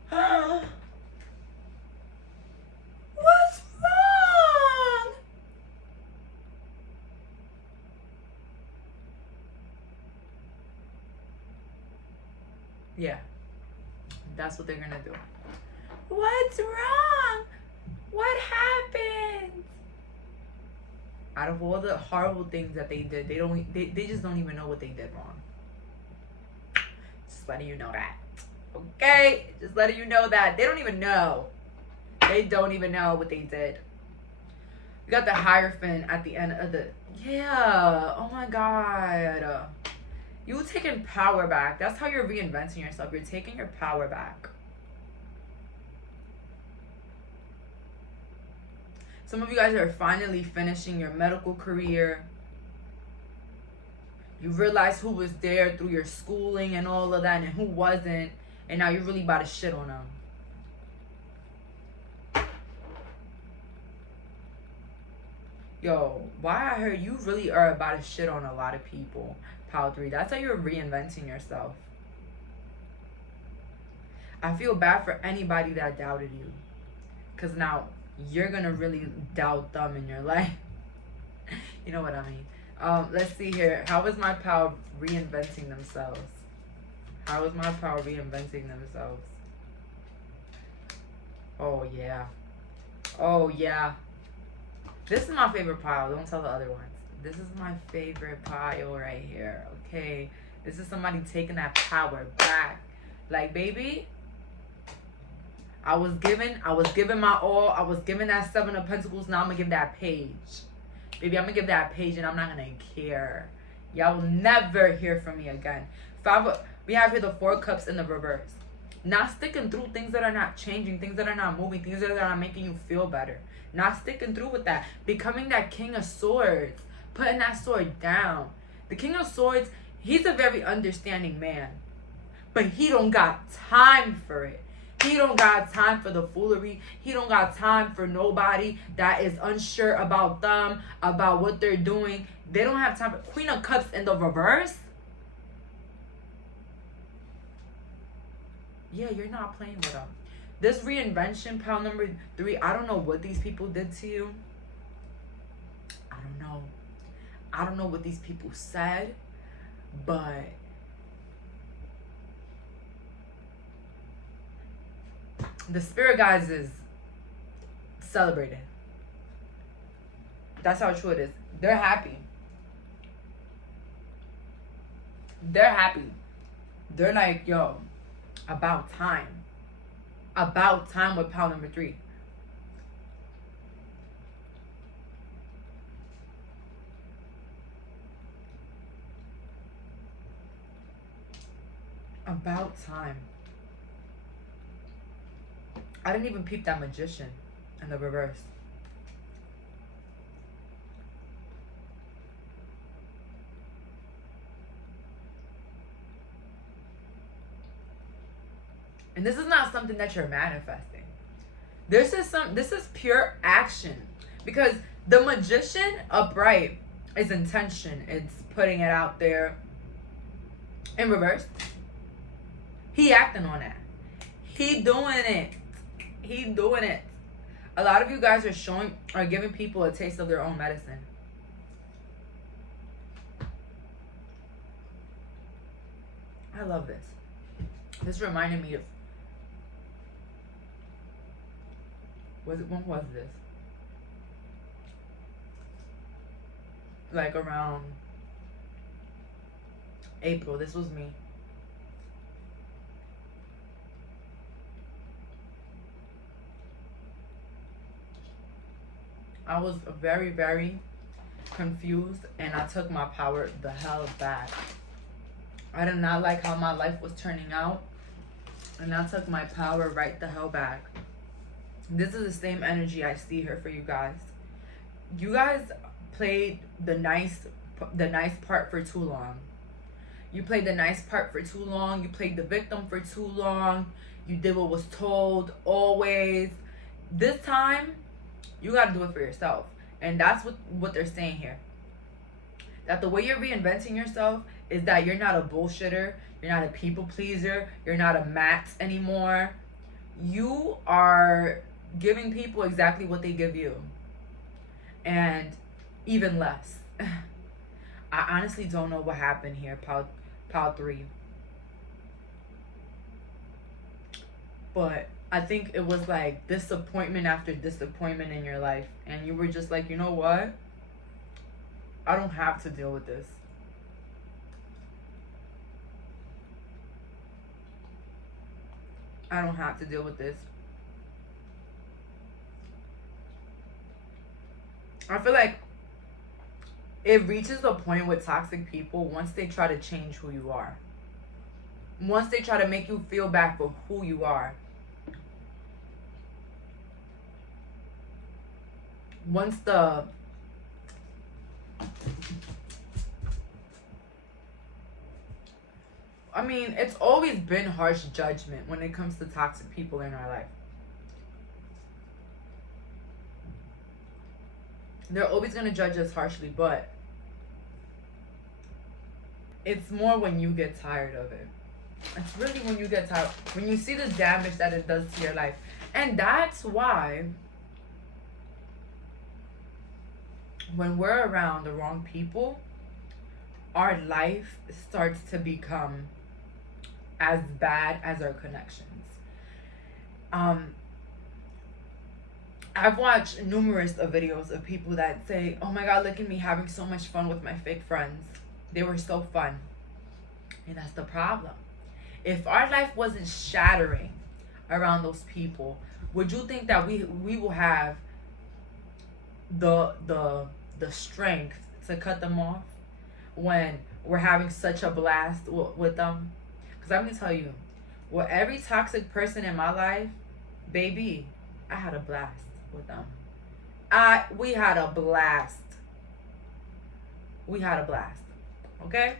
what's wrong? Yeah, that's what they're gonna do. What's wrong? What happened? Out of all the horrible things that they did, they just don't even know what they did wrong. Just letting you know that. Okay? Just letting you know that. They don't even know. They don't even know what they did. You got the Hierophant at the end of the... Yeah. Oh my God. You taking power back. That's how you're reinventing yourself. You're taking your power back. Some of you guys are finally finishing your medical career. You realize who was there through your schooling and all of that and who wasn't. And now you're really about to shit on them. Yo, why I heard you really are about to shit on a lot of people. Pal 3. That's how you're reinventing yourself. I feel bad for anybody that doubted you. Because now... you're gonna really doubt them in your life. You know what I mean. Let's see here. How is my pal reinventing themselves? How is my pal reinventing themselves? Oh yeah. Oh yeah. This is my favorite pile. Don't tell the other ones. This is my favorite pile right here. Okay. This is somebody taking that power back. Like, baby, I was giving my all. I was giving that 7 of Pentacles. Now I'm going to give that Page. Baby, I'm going to give that Page and I'm not going to care. Y'all will never hear from me again. We have here the 4 Cups in the reverse. Not sticking through things that are not changing, things that are not moving, things that are not making you feel better. Not sticking through with that. Becoming that King of Swords. Putting that sword down. The King of Swords, he's a very understanding man. But he don't got time for it. He don't got time for the foolery. He don't got time for nobody that is unsure about them, about what they're doing. They don't have time for Queen of Cups in the reverse. Yeah, you're not playing with them. This reinvention, pal number 3, I don't know what these people did to you. I don't know. I don't know what these people said, but the spirit guides is celebrating. That's how true it is. They're happy. They're happy. They're like, yo, about time. About time with pal number 3. About time. I didn't even peep that Magician in the reverse. And this is not something that you're manifesting. This is pure action. Because the Magician upright is intention. It's putting it out there. In reverse, he acting on that. He doing it. He doing it. A lot of you guys are giving people a taste of their own medicine. I love this. This reminded me of, when was this? Like around April. This was me. I was very, very confused, and I took my power the hell back. I did not like how my life was turning out, and I took my power right the hell back. This is the same energy I see here for you guys. You guys played the nice part for too long. You played the nice part for too long. You played the victim for too long. You did what was told always. This time, you got to do it for yourself. And that's what they're saying here. That the way you're reinventing yourself is that you're not a bullshitter. You're not a people pleaser. You're not a Max anymore. You are giving people exactly what they give you. And even less. I honestly don't know what happened here, Pile 3. But I think it was like disappointment after disappointment in your life. And you were just like, you know what? I don't have to deal with this. I don't have to deal with this. I feel like it reaches a point with toxic people once they try to change who you are. Once they try to make you feel bad for who you are. Once it's always been harsh judgment when it comes to toxic people in our life. They're always going to judge us harshly, but it's more when you get tired of it. It's really when you get tired, when you see the damage that it does to your life. And that's why when we're around the wrong people, our life starts to become as bad as our connections. I've watched numerous of videos of people that say, oh my God, look at me having so much fun with my fake friends. They were so fun. And that's the problem. If our life wasn't shattering around those people, would you think that we will have the strength to cut them off when we're having such a blast with them? Because I'm going to tell you, with every toxic person in my life, baby, I had a blast with them. We had a blast. We had a blast. Okay?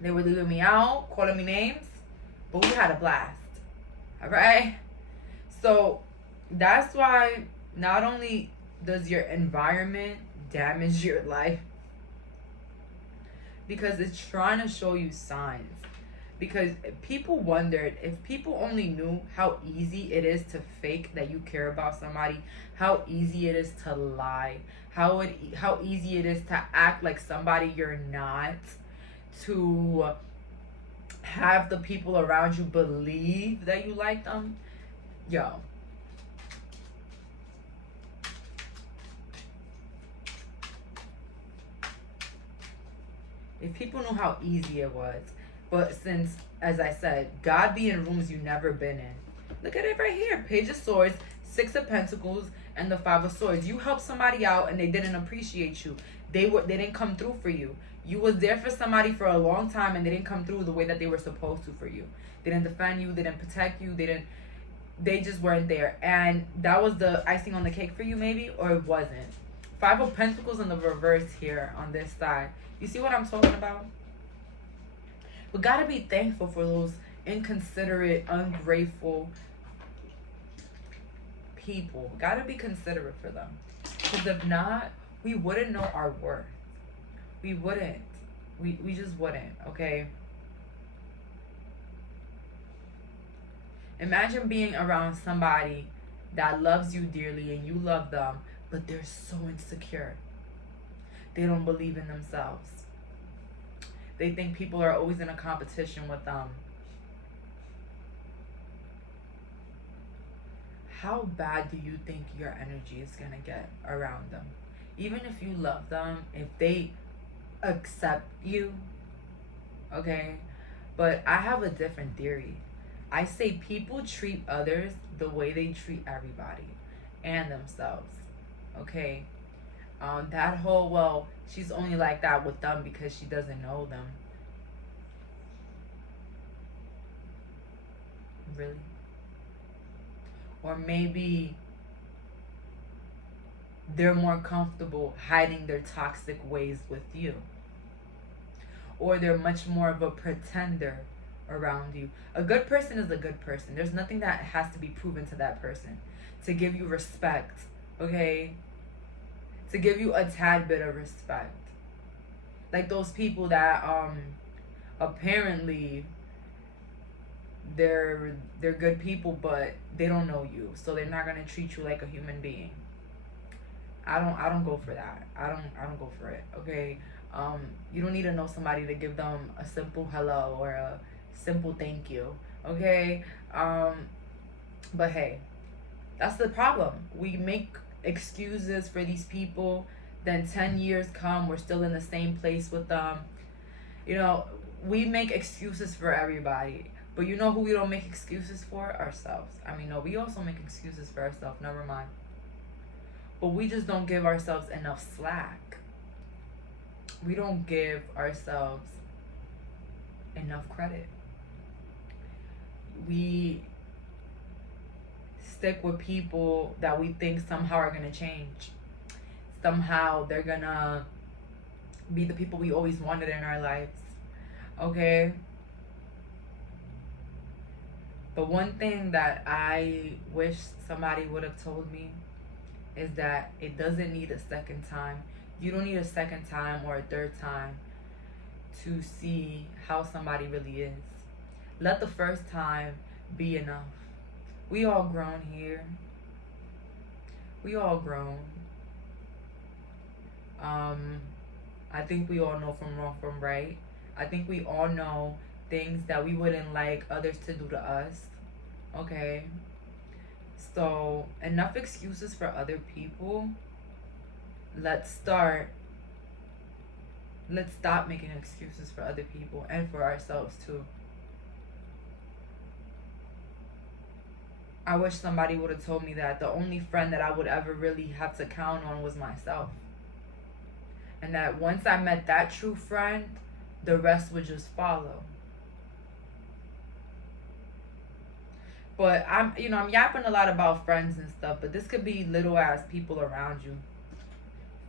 They were leaving me out, calling me names, but we had a blast. Alright? So that's why not only does your environment damage your life, because it's trying to show you signs. Because people wondered, if people only knew how easy it is to fake that you care about somebody, how easy it is to lie, how easy it is to act like somebody you're not, to have the people around you believe that you like them. Yo. If people knew how easy it was. But since, as I said, God be in rooms you've never been in. Look at it right here. Page of Swords, Six of Pentacles and the Five of Swords. You helped somebody out and they didn't appreciate you. They didn't come through for you. You was there for somebody for a long time and they didn't come through the way that they were supposed to for you. They didn't defend you, they didn't protect you, they just weren't there. And that was the icing on the cake for you, maybe, or it wasn't. Five of Pentacles in the reverse here on this side. You see what I'm talking about? We gotta be thankful for those inconsiderate, ungrateful people. Gotta be considerate for them. Because if not, we wouldn't know our worth. We wouldn't. We just wouldn't, okay? Imagine being around somebody that loves you dearly and you love them, but they're so insecure. They don't believe in themselves. They think people are always in a competition with them. How bad do you think your energy is going to get around them? Even if you love them, if they accept you, okay? But I have a different theory. I say people treat others the way they treat everybody and themselves, okay? That whole, well, she's only like that with them because she doesn't know them. Really? Or maybe they're more comfortable hiding their toxic ways with you. Or they're much more of a pretender around you. A good person is a good person. There's nothing that has to be proven to that person to give you respect, okay? To give you a tad bit of respect. Like those people that apparently they're good people, but they don't know you, so they're not gonna treat you like a human being. I don't go for that. I don't go for it, okay? You don't need to know somebody to give them a simple hello or a simple thank you, okay? But hey, that's the problem. We make excuses for these people, then 10 years come, we're still in the same place with them. You know, we make excuses for everybody, but you know who we don't make excuses for? Ourselves. I mean, no, we also make excuses for ourselves, never mind. But we just don't give ourselves enough slack. We don't give ourselves enough credit. We stick with people that we think somehow are going to change. Somehow they're going to be the people we always wanted in our lives. Okay? But one thing that I wish somebody would have told me is that it doesn't need a second time. You don't need a second time or a third time to see how somebody really is. Let the first time be enough. We all grown here. We all grown. I think we all know from wrong from right. I think we all know things that we wouldn't like others to do to us. Okay? So, enough excuses for other people. Let's stop making excuses for other people and for ourselves too. I wish somebody would have told me that the only friend that I would ever really have to count on was myself. And that once I met that true friend, the rest would just follow. But I'm yapping a lot about friends and stuff, but this could be little ass people around you.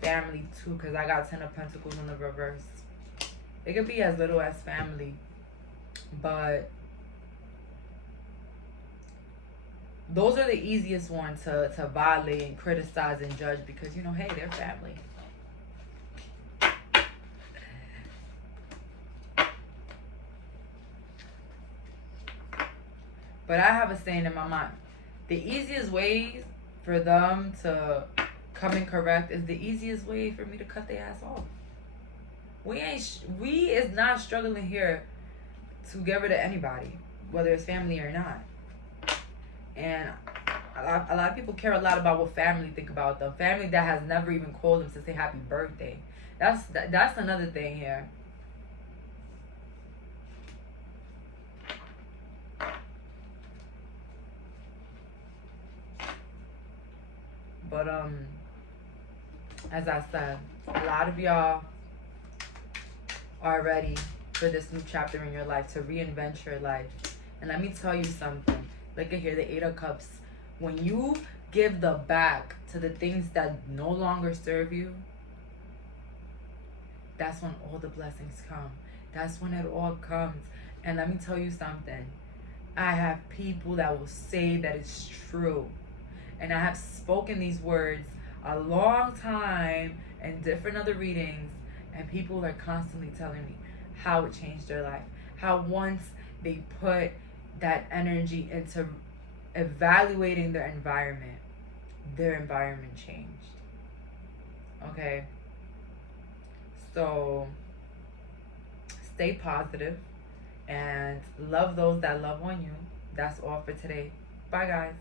Family too, because I got 10 of Pentacles in the reverse. It could be as little as family. But those are the easiest ones to violate and criticize and judge because, you know, hey, they're family. But I have a saying in my mind. The easiest ways for them to come and correct is the easiest way for me to cut their ass off. We is not struggling here to get rid of anybody, whether it's family or not. And a lot of people care a lot about what family think about them. Family that has never even called them to say happy birthday. That's another thing here. But as I said, a lot of y'all are ready for this new chapter in your life, to reinvent your life. And let me tell you something. Look at here, the 8 of Cups. When you give the back to the things that no longer serve you, that's when all the blessings come. That's when it all comes. And let me tell you something. I have people that will say that it's true. And I have spoken these words a long time in different other readings, and people are constantly telling me how it changed their life. How once they put that energy into evaluating their environment changed. Okay? So stay positive and love those that love on you. That's all for today. Bye, guys.